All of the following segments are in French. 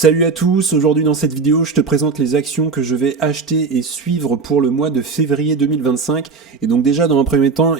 Salut à tous, aujourd'hui dans cette vidéo je te présente les actions que je vais acheter et suivre pour le mois de février 2025. Et donc déjà dans un premier temps,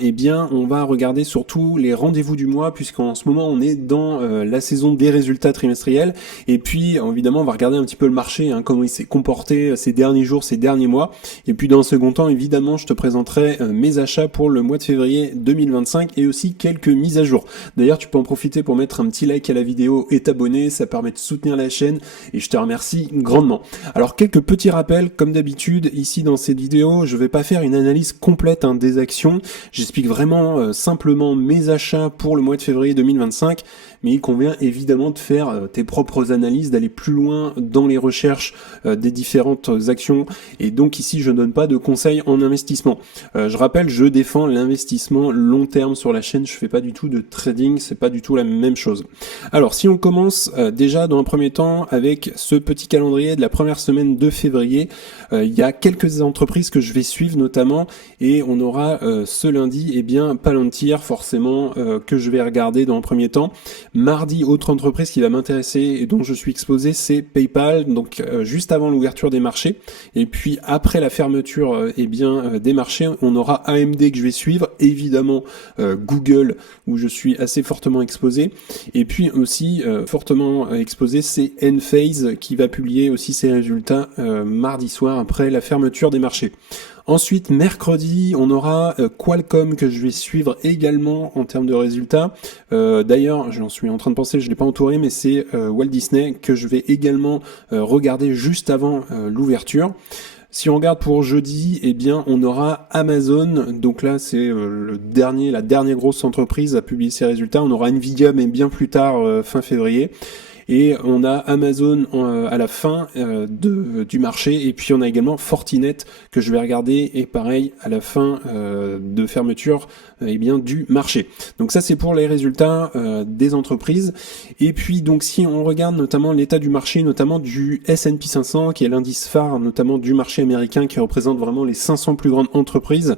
on va regarder surtout les rendez-vous du mois puisqu'en ce moment on est dans la saison des résultats trimestriels. Et puis évidemment on va regarder un petit peu le marché, comment il s'est comporté ces derniers jours, ces derniers mois. Et puis dans un second temps évidemment je te présenterai mes achats pour le mois de février 2025 et aussi quelques mises à jour. D'ailleurs tu peux en profiter pour mettre un petit like à la vidéo et t'abonner, ça permet de soutenir la chaîne. Et je te remercie grandement. Alors quelques petits rappels, comme d'habitude, ici dans cette vidéo, je vais pas faire une analyse complète des actions. J'explique vraiment simplement mes achats pour le mois de février 2025, mais il convient évidemment de faire tes propres analyses, d'aller plus loin dans les recherches des différentes actions. Et donc ici, je ne donne pas de conseils en investissement. Je rappelle, je défends l'investissement long terme sur la chaîne. Je fais pas du tout de trading, c'est pas du tout la même chose. Alors si on commence déjà dans un premier temps avec ce petit calendrier de la première semaine de février, il y a quelques entreprises que je vais suivre notamment, et on aura ce lundi Palantir forcément que je vais regarder dans un premier temps. Mardi, autre entreprise qui va m'intéresser et dont je suis exposé, c'est PayPal, donc juste avant l'ouverture des marchés. Et puis après la fermeture des marchés, on aura AMD que je vais suivre, évidemment Google où je suis assez fortement exposé, et puis aussi fortement exposé c'est Enphase qui va publier aussi ses résultats mardi soir après la fermeture des marchés. Ensuite, mercredi, on aura Qualcomm que je vais suivre également en termes de résultats. D'ailleurs, j'en suis en train de penser, je l'ai pas entouré, mais c'est Walt Disney que je vais également regarder juste avant l'ouverture. Si on regarde pour jeudi, on aura Amazon. Donc là, c'est la dernière grosse entreprise à publier ses résultats. On aura Nvidia, mais bien plus tard, fin février. Et on a Amazon à la fin du marché, et puis on a également Fortinet que je vais regarder, et pareil à la fin de fermeture du marché. Donc ça c'est pour les résultats des entreprises. Et puis donc si on regarde notamment l'état du marché, notamment du S&P 500 qui est l'indice phare notamment du marché américain qui représente vraiment les 500 plus grandes entreprises,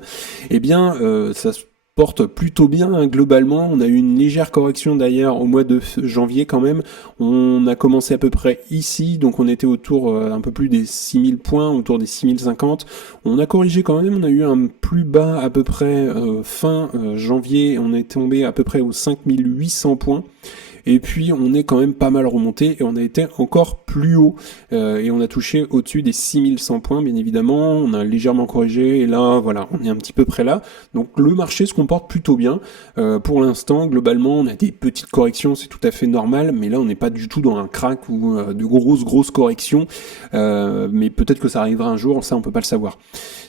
ça se porte plutôt bien globalement. On a eu une légère correction d'ailleurs au mois de janvier quand même. On a commencé à peu près ici, donc on était autour un peu plus des 6000 points, autour des 6050. On a corrigé quand même, on a eu un plus bas à peu près fin janvier, on est tombé à peu près aux 5800 points. Et puis on est quand même pas mal remonté et on a été encore plus haut et on a touché au-dessus des 6100 points bien évidemment. On a légèrement corrigé et là voilà, on est un petit peu près là. Donc le marché se comporte plutôt bien pour l'instant. Globalement on a des petites corrections, c'est tout à fait normal, mais là on n'est pas du tout dans un crack ou de grosses corrections, mais peut-être que ça arrivera un jour, ça on peut pas le savoir.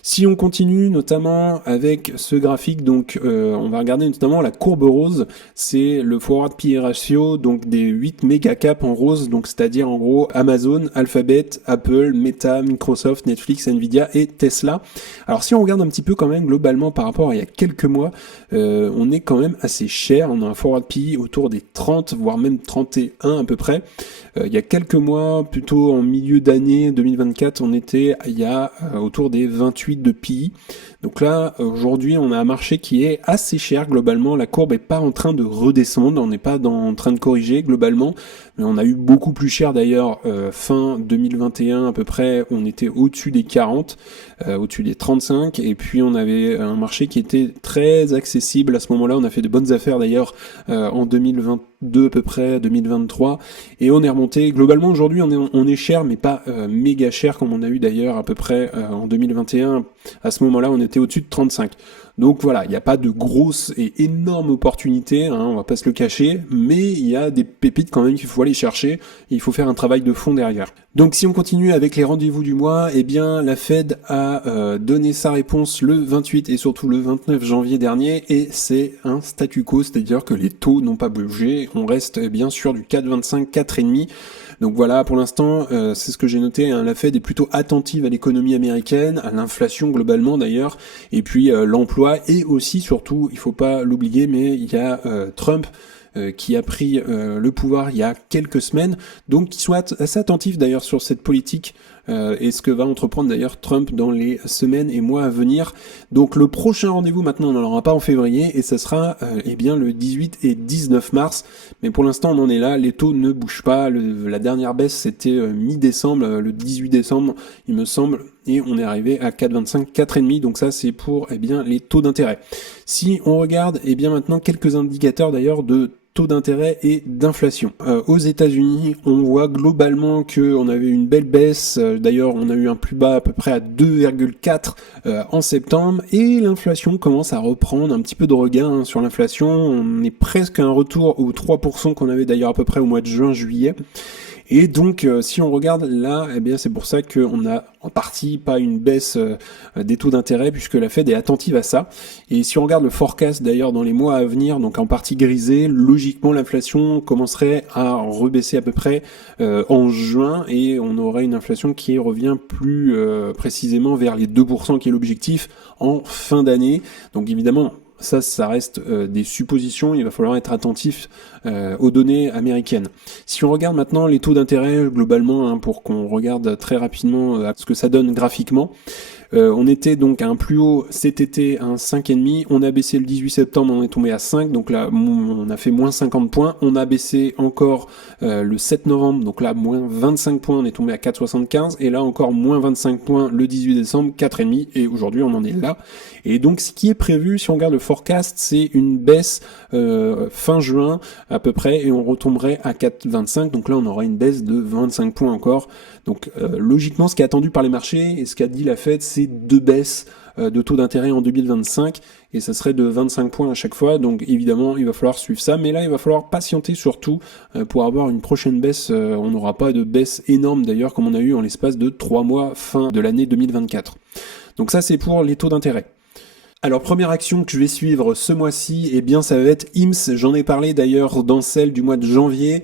Si on continue notamment avec ce graphique, donc on va regarder notamment la courbe rose, c'est le forward PE ratio donc des 8 méga caps en rose, donc c'est-à-dire en gros Amazon, Alphabet, Apple, Meta, Microsoft, Netflix, Nvidia et Tesla. Alors si on regarde un petit peu quand même globalement par rapport à il y a quelques mois, on est quand même assez cher, on a un forward PE autour des 30 voire même 31 à peu près. Il y a quelques mois, plutôt en milieu d'année 2024, on était autour des 28 de PE. Donc là, aujourd'hui, on a un marché qui est assez cher globalement. La courbe est pas en train de redescendre, on n'est pas en train de corriger globalement, mais on a eu beaucoup plus cher d'ailleurs fin 2021 à peu près. On était au-dessus des 40, au-dessus des 35, et puis on avait un marché qui était très accessible à ce moment-là. On a fait de bonnes affaires d'ailleurs en 2022 à peu près, 2023, et on est remonté. Globalement aujourd'hui, on est cher, mais pas méga cher comme on a eu d'ailleurs à peu près en 2021. À ce moment-là, on était au-dessus de 35. Donc voilà, il n'y a pas de grosses et énormes opportunités, on va pas se le cacher, mais il y a des pépites quand même qu'il faut aller chercher, il faut faire un travail de fond derrière. Donc si on continue avec les rendez-vous du mois, la Fed a donné sa réponse le 28 et surtout le 29 janvier dernier, et c'est un statu quo, c'est-à-dire que les taux n'ont pas bougé, on reste bien sûr du 4,25, 4,5. Donc voilà, pour l'instant, c'est ce que j'ai noté, la Fed est plutôt attentive à l'économie américaine, à l'inflation globalement d'ailleurs, et puis l'emploi, et aussi surtout, il faut pas l'oublier, mais il y a Trump qui a pris le pouvoir il y a quelques semaines, donc qui soit assez attentif d'ailleurs sur cette politique et ce que va entreprendre d'ailleurs Trump dans les semaines et mois à venir. Donc le prochain rendez-vous maintenant, on n'en aura pas en février, et ça sera eh bien le 18 et 19 mars. Mais pour l'instant, on en est là, les taux ne bougent pas. La dernière baisse, c'était mi-décembre, le 18 décembre, il me semble, et on est arrivé à 4,25, 4,5, donc ça c'est pour eh bien les taux d'intérêt. Si on regarde eh bien maintenant quelques indicateurs d'ailleurs de taux d'intérêt et d'inflation. Aux États-Unis, on voit globalement qu'on avait une belle baisse. D'ailleurs, on a eu un plus bas à peu près à 2,4 en septembre, et l'inflation commence à reprendre un petit peu de regain sur l'inflation. On est presque à un retour aux 3% qu'on avait d'ailleurs à peu près au mois de juin-juillet. Et donc, si on regarde là, eh bien, c'est pour ça qu'on a en partie pas une baisse des taux d'intérêt, puisque la Fed est attentive à ça. Et si on regarde le forecast d'ailleurs dans les mois à venir, donc en partie grisé, logiquement l'inflation commencerait à rebaisser à peu près en juin, et on aurait une inflation qui revient plus précisément vers les 2% qui est l'objectif en fin d'année. Donc évidemment, ça reste des suppositions, il va falloir être attentif aux données américaines. Si on regarde maintenant les taux d'intérêt globalement, pour qu'on regarde très rapidement ce que ça donne graphiquement, on était donc à un plus haut cet été à un 5,5, on a baissé le 18 septembre, on est tombé à 5, donc là on a fait moins 50 points, on a baissé encore le 7 novembre, donc là moins 25 points, on est tombé à 4,75, et là encore moins 25 points le 18 décembre, 4,5, et aujourd'hui on en est là. Et donc ce qui est prévu, si on regarde le forecast, c'est une baisse fin juin à peu près, et on retomberait à 4,25, donc là on aura une baisse de 25 points encore. Donc logiquement, ce qui est attendu par les marchés et ce qu'a dit la Fed, c'est 2 baisses de taux d'intérêt en 2025, et ça serait de 25 points à chaque fois. Donc évidemment, il va falloir suivre ça, mais là, il va falloir patienter surtout pour avoir une prochaine baisse. On n'aura pas de baisse énorme d'ailleurs, comme on a eu en l'espace de 3 mois fin de l'année 2024. Donc ça, c'est pour les taux d'intérêt. Alors première action que je vais suivre ce mois-ci, eh bien ça va être IMSS. J'en ai parlé d'ailleurs dans celle du mois de janvier.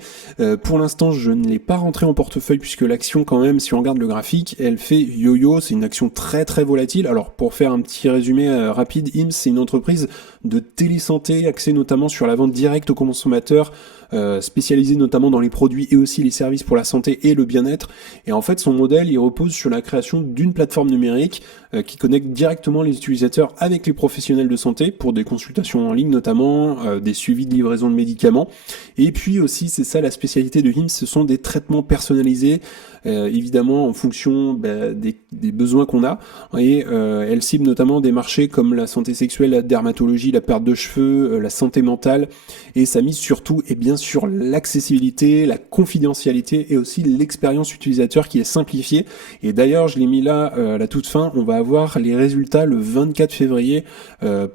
Pour l'instant, je ne l'ai pas rentré en portefeuille, puisque l'action quand même, si on regarde le graphique, elle fait yo-yo. C'est une action très très volatile. Alors pour faire un petit résumé rapide, IMSS c'est une entreprise de télésanté axée notamment sur la vente directe aux consommateurs, spécialisée notamment dans les produits et aussi les services pour la santé et le bien-être. Et en fait, son modèle, il repose sur la création d'une plateforme numérique qui connecte directement les utilisateurs avec les professionnels de santé pour des consultations en ligne notamment, des suivis de livraison de médicaments. Et puis aussi, c'est ça la spécialité de IMSS, ce sont des traitements personnalisés, évidemment en fonction des besoins qu'on a. Et elle cible notamment des marchés comme la santé sexuelle, la dermatologie, la perte de cheveux, la santé mentale. Et ça mise surtout et bien sur l'accessibilité, la confidentialité et aussi l'expérience utilisateur qui est simplifiée. Et d'ailleurs, je l'ai mis là à la toute fin, on va avoir les résultats le 24 février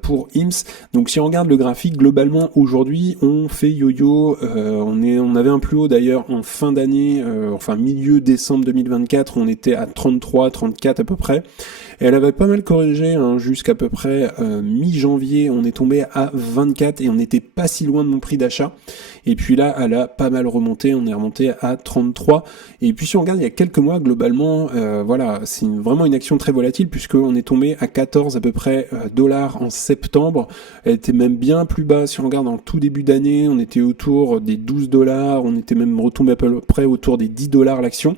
pour IMSS. Donc si on regarde le graphique, globalement aujourd'hui on fait yo-yo, on avait un plus haut d'ailleurs en fin d'année, enfin milieu décembre 2024, on était à 33, 34 à peu près. Et elle avait pas mal corrigé jusqu'à peu près mi-janvier, on est tombé à 24 et on n'était pas si loin de mon prix d'achat. Et puis là, elle a pas mal remonté, on est remonté à 33. Et puis si on regarde il y a quelques mois, globalement, voilà, c'est vraiment une action très volatile, puisqu'on est tombé à 14 à peu près dollars en septembre. Elle était même bien plus bas, si on regarde en tout début d'année, on était autour des 12 dollars, on était même retombé à peu près autour des 10 dollars l'action.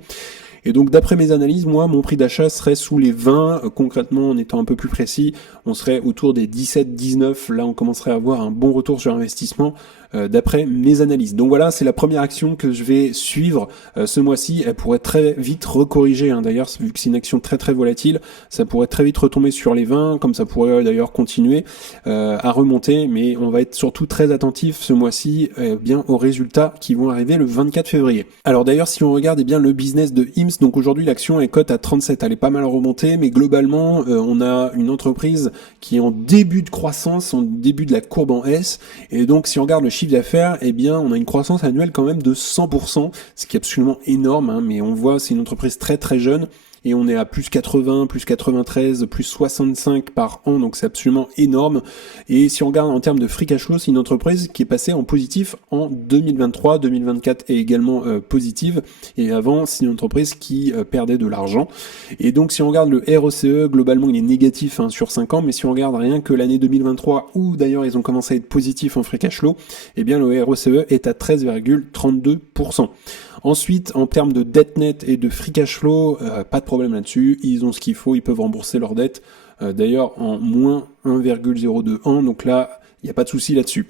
Et donc d'après mes analyses, moi, mon prix d'achat serait sous les 20, concrètement en étant un peu plus précis, on serait autour des 17, 19, là on commencerait à avoir un bon retour sur investissement d'après mes analyses. Donc voilà, c'est la première action que je vais suivre ce mois-ci. Elle pourrait très vite recorriger, d'ailleurs, vu que c'est une action très très volatile, ça pourrait très vite retomber sur les 20, comme ça pourrait d'ailleurs continuer à remonter, mais on va être surtout très attentif ce mois-ci bien aux résultats qui vont arriver le 24 février. Alors d'ailleurs, si on regarde bien le business de IMSS, donc aujourd'hui l'action est cote à 37, elle est pas mal remontée, mais globalement on a une entreprise qui est en début de croissance, en début de la courbe en S, et donc si on regarde le chiffre d'affaires, eh bien on a une croissance annuelle quand même de 100%, ce qui est absolument énorme, mais on voit c'est une entreprise très très jeune, et on est à plus 80, plus 93, plus 65 par an, donc c'est absolument énorme. Et si on regarde en termes de free cash flow, c'est une entreprise qui est passée en positif en 2023, 2024 est également positive, et avant c'est une entreprise qui perdait de l'argent. Et donc si on regarde le ROCE, globalement il est négatif sur 5 ans, mais si on regarde rien que l'année 2023, où d'ailleurs ils ont commencé à être positifs en free cash flow, eh bien le ROCE est à 13,32%. Ensuite, en termes de dette nette et de free cash flow, pas de problème là-dessus, ils ont ce qu'il faut, ils peuvent rembourser leur dette, d'ailleurs en moins 1,021, donc là, il n'y a pas de souci là-dessus.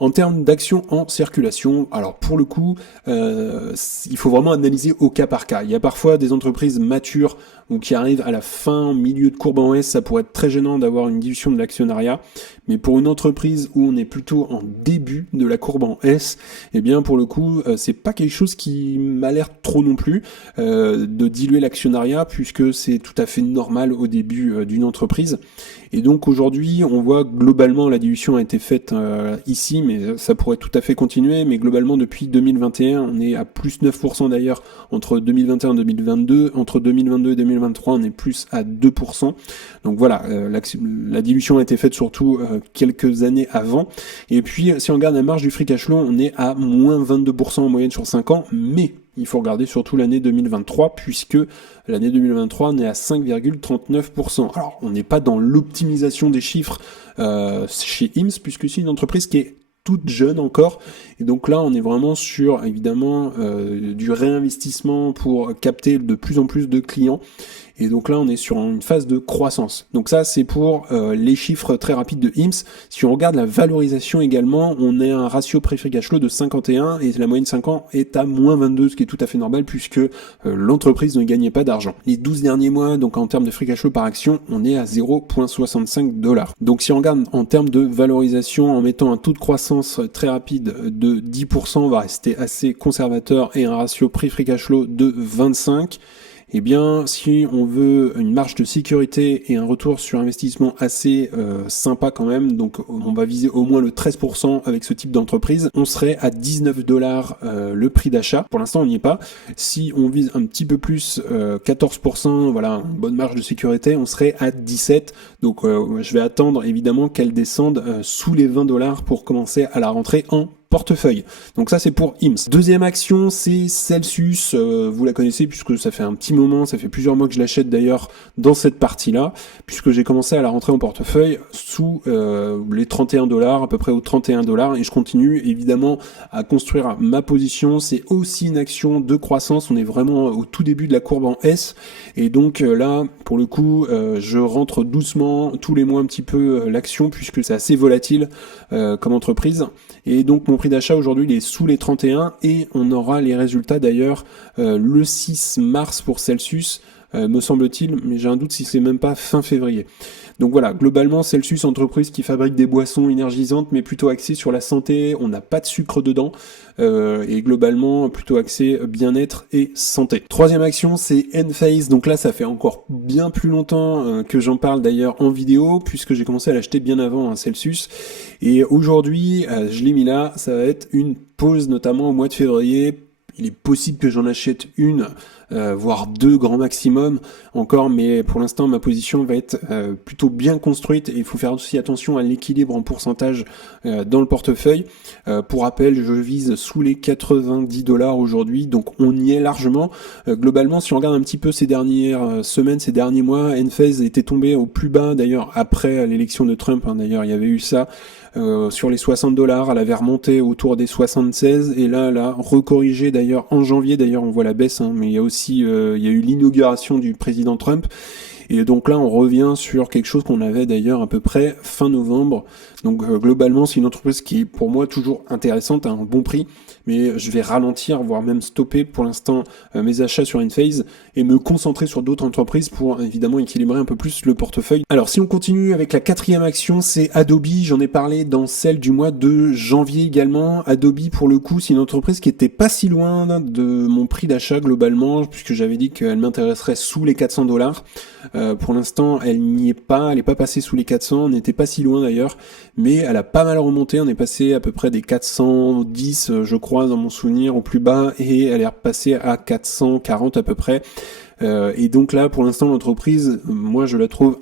En termes d'actions en circulation, alors pour le coup, il faut vraiment analyser au cas par cas. Il y a parfois des entreprises matures ou qui arrivent à la fin, milieu de courbe en S, ça pourrait être très gênant d'avoir une dilution de l'actionnariat. Mais pour une entreprise où on est plutôt en début de la courbe en S, eh bien pour le coup, c'est pas quelque chose qui m'a l'air trop non plus de diluer l'actionnariat, puisque c'est tout à fait normal au début d'une entreprise. Et donc aujourd'hui, on voit globalement la dilution a été faite ici, mais ça pourrait tout à fait continuer. Mais globalement, depuis 2021, on est à plus 9% d'ailleurs entre 2021 et 2022. Entre 2022 et 2023, on est plus à 2%. Donc voilà, la dilution a été faite surtout quelques années avant. Et puis, si on regarde la marge du free cash flow, on est à moins 22% en moyenne sur 5 ans. Mais il faut regarder surtout l'année 2023, puisque l'année 2023, on est à 5,39%. Alors, on n'est pas dans l'optimisation des chiffres chez IMSS, puisque c'est une entreprise qui est toute jeune encore, et donc là on est vraiment sur évidemment du réinvestissement pour capter de plus en plus de clients, et donc là on est sur une phase de croissance. Donc ça c'est pour les chiffres très rapides de IMSS. Si on regarde la valorisation également, on est à un ratio prix-free cash flow de 51 et la moyenne 5 ans est à moins 22, ce qui est tout à fait normal puisque l'entreprise ne gagnait pas d'argent. Les 12 derniers mois, donc en termes de free cash flow par action, on est à 0,65$. Donc si on regarde en termes de valorisation, en mettant un taux de croissance très rapide de 10%, on va rester assez conservateur, et un ratio prix-free cash flow de 25. Eh bien, si on veut une marge de sécurité et un retour sur investissement assez sympa quand même, donc on va viser au moins le 13% avec ce type d'entreprise, on serait à 19$ le prix d'achat. Pour l'instant, on n'y est pas. Si on vise un petit peu plus, 14%, voilà, une bonne marge de sécurité, on serait à 17. Donc je vais attendre évidemment qu'elle descende sous les 20$ pour commencer à la rentrer en portefeuille. Donc ça c'est pour IMSS. Deuxième action, c'est Celsius. Vous la connaissez puisque ça fait un petit moment, ça fait plusieurs mois que je l'achète d'ailleurs dans cette partie-là, puisque j'ai commencé à la rentrer en portefeuille sous les 31$, à peu près aux 31$, et je continue évidemment à construire ma position. C'est aussi une action de croissance, on est vraiment au tout début de la courbe en S, et donc là, pour le coup, je rentre doucement tous les mois un petit peu l'action, puisque c'est assez volatile comme entreprise, et donc mon prix d'achat aujourd'hui il est sous les 31, et on aura les résultats d'ailleurs le 6 mars pour Celsius, me semble-t-il, mais j'ai un doute si c'est même pas fin février. Donc voilà, globalement Celsius, entreprise qui fabrique des boissons énergisantes mais plutôt axée sur la santé, on n'a pas de sucre dedans, et globalement plutôt axé bien-être et santé. Troisième action, c'est Enphase. Donc là ça fait encore bien plus longtemps que j'en parle d'ailleurs en vidéo, puisque j'ai commencé à l'acheter bien avant Celsius, et aujourd'hui je l'ai mis là, ça va être une pause notamment au mois de février. Il est possible que j'en achète une, voire deux grand maximum encore, mais pour l'instant ma position va être plutôt bien construite, et il faut faire aussi attention à l'équilibre en pourcentage dans le portefeuille. Pour rappel, je vise sous les 90$ aujourd'hui, donc on y est largement. Globalement, si on regarde un petit peu ces dernières semaines, ces derniers mois, Enphase était tombé au plus bas d'ailleurs après l'élection de Trump, d'ailleurs il y avait eu ça. Sur les 60$, elle avait remonté autour des 76, et là, elle a recorrigé d'ailleurs en janvier. D'ailleurs, on voit la baisse, mais il y a aussi, il y a eu l'inauguration du président Trump, et donc là, on revient sur quelque chose qu'on avait d'ailleurs à peu près fin novembre. Donc globalement, c'est une entreprise qui est pour moi toujours intéressante à un bon prix, mais je vais ralentir, voire même stopper pour l'instant mes achats sur Enphase et me concentrer sur d'autres entreprises pour évidemment équilibrer un peu plus le portefeuille. Alors si on continue avec la quatrième action, c'est Adobe. J'en ai parlé dans celle du mois de janvier également. Adobe, pour le coup, c'est une entreprise qui était pas si loin de mon prix d'achat globalement, puisque j'avais dit qu'elle m'intéresserait sous les 400$. Pour l'instant, elle n'y est pas, elle n'est pas passée sous les 400, on n'était pas si loin d'ailleurs, mais elle a pas mal remonté, on est passé à peu près des 410, je crois, dans mon souvenir, au plus bas, et elle est repassée à 440 à peu près. Et donc là, pour l'instant, l'entreprise, moi, je la trouve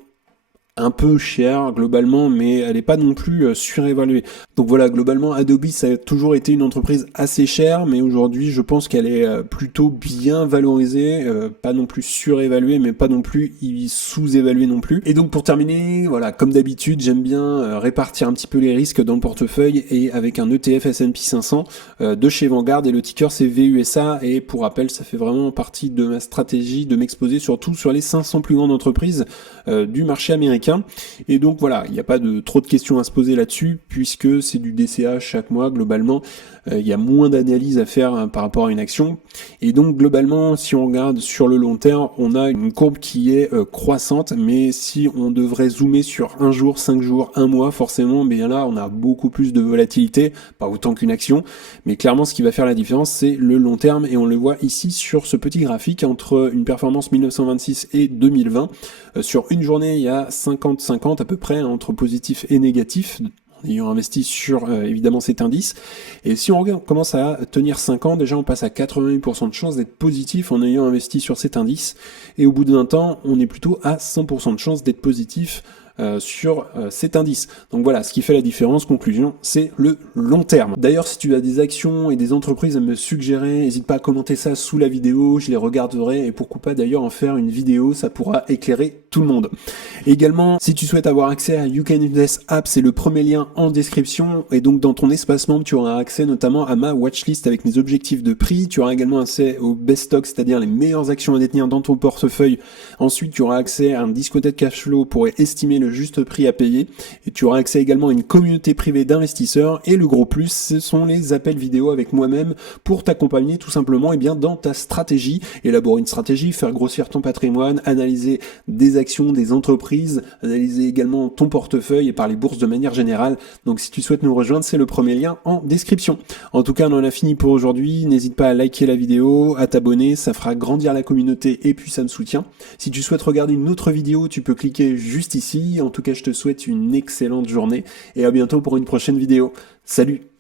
un peu chère globalement, mais elle n'est pas non plus surévaluée. Donc voilà, globalement, Adobe, ça a toujours été une entreprise assez chère, mais aujourd'hui, je pense qu'elle est plutôt bien valorisée, pas non plus surévaluée, mais pas non plus sous-évaluée non plus. Et donc pour terminer, voilà, comme d'habitude, j'aime bien répartir un petit peu les risques dans le portefeuille, et avec un ETF S&P 500 de chez Vanguard, et le ticker c'est VUSA, et pour rappel, ça fait vraiment partie de ma stratégie de m'exposer surtout sur les 500 plus grandes entreprises du marché américain. Et donc voilà, il n'y a pas de trop de questions à se poser là-dessus, puisque c'est du DCA chaque mois globalement. Il y a moins d'analyse à faire par rapport à une action. Et donc globalement, si on regarde sur le long terme, on a une courbe qui est croissante, mais si on devrait zoomer sur un jour, 5 jours, un mois, forcément, bien là, on a beaucoup plus de volatilité, pas autant qu'une action, mais clairement, ce qui va faire la différence, c'est le long terme, et on le voit ici sur ce petit graphique entre une performance 1926 et 2020. Sur une journée, il y a 50-50 à peu près, entre positif et négatif, en ayant investi sur évidemment cet indice. Et si on commence à tenir 5 ans, déjà on passe à 88% de chances d'être positif en ayant investi sur cet indice. Et au bout de 20 ans, on est plutôt à 100% de chances d'être positif sur cet indice. Donc voilà, ce qui fait la différence, conclusion, c'est le long terme. D'ailleurs, si tu as des actions et des entreprises à me suggérer, n'hésite pas à commenter ça sous la vidéo, je les regarderai, et pourquoi pas d'ailleurs en faire une vidéo, ça pourra éclairer tout le monde. Également, si tu souhaites avoir accès à You Can Invest App, c'est le premier lien en description, et donc dans ton espace membre, tu auras accès notamment à ma watchlist avec mes objectifs de prix, tu auras également accès au best stock, c'est-à-dire les meilleures actions à détenir dans ton portefeuille. Ensuite, tu auras accès à un discounted cash flow pour estimer le juste prix à payer, et tu auras accès également à une communauté privée d'investisseurs, et le gros plus, ce sont les appels vidéo avec moi-même pour t'accompagner tout simplement dans ta stratégie, élaborer une stratégie, faire grossir ton patrimoine, analyser des actions, des entreprises, analyser également ton portefeuille et parler bourse de manière générale. Donc si tu souhaites nous rejoindre, c'est le premier lien en description. En tout cas, on en a fini pour aujourd'hui. N'hésite pas à liker la vidéo, à t'abonner, ça fera grandir la communauté et puis ça me soutient. Si tu souhaites regarder une autre vidéo, tu peux cliquer juste ici. En tout cas, je te souhaite une excellente journée et à bientôt pour une prochaine vidéo. Salut!